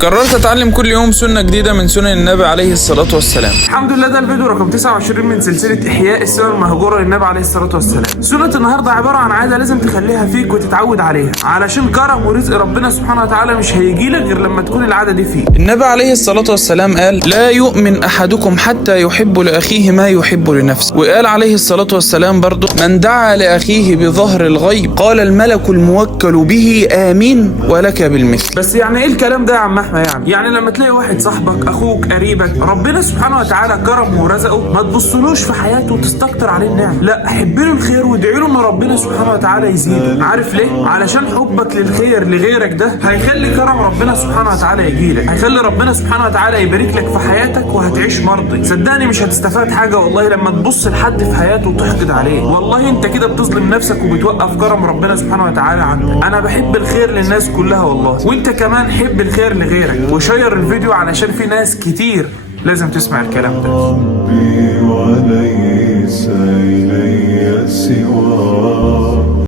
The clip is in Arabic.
قررت اتعلم كل يوم سنة جديدة من سنن النبي عليه الصلاة والسلام. الحمد لله، ده الفيديو رقم 29 من سلسلة إحياء السنن المهجورة للنبي عليه الصلاة والسلام. سنة النهاردة عبارة عن عادة لازم تخليها فيك وتتعود عليها، علشان كرم ورزق ربنا سبحانه وتعالى مش هيجيلك غير لما تكون العادة دي فيك. النبي عليه الصلاة والسلام قال: لا يؤمن أحدكم حتى يحب لأخيه ما يحب لنفسه. وقال عليه الصلاة والسلام برضه: من دعا لأخيه بظهر الغيب قال الملك الموكل به آمين ولك بالمثل. بس يعني ايه الكلام ده يا عم احمد؟ يعني لما تلاقي واحد صاحبك، اخوك، قريبك، ربنا سبحانه وتعالى كرمه ورزقه، ما تبصلوش في حياته وتستكتر عليه النعم، لا، حب له الخير وادعي له ان ربنا سبحانه وتعالى يزيده. عارف ليه؟ علشان حبك للخير لغيرك ده هيخلي كرم ربنا سبحانه وتعالى يجيلك، هيخلي ربنا سبحانه وتعالى يبارك لك في حياتك وهتعيش مرضي. صدقني مش هتستفاد حاجه والله لما تبص لحد في حياته وتحقد عليه، والله انت كده بتظلم نفسك وبتوقف كرم ربنا سبحانه وتعالى عنك. انا بحب الخير للناس كلها والله، وانت كمان حب الخير لغيرك وشير الفيديو علشان في ناس كتير لازم تسمع الكلام ده. ربي وليس إلي سواه.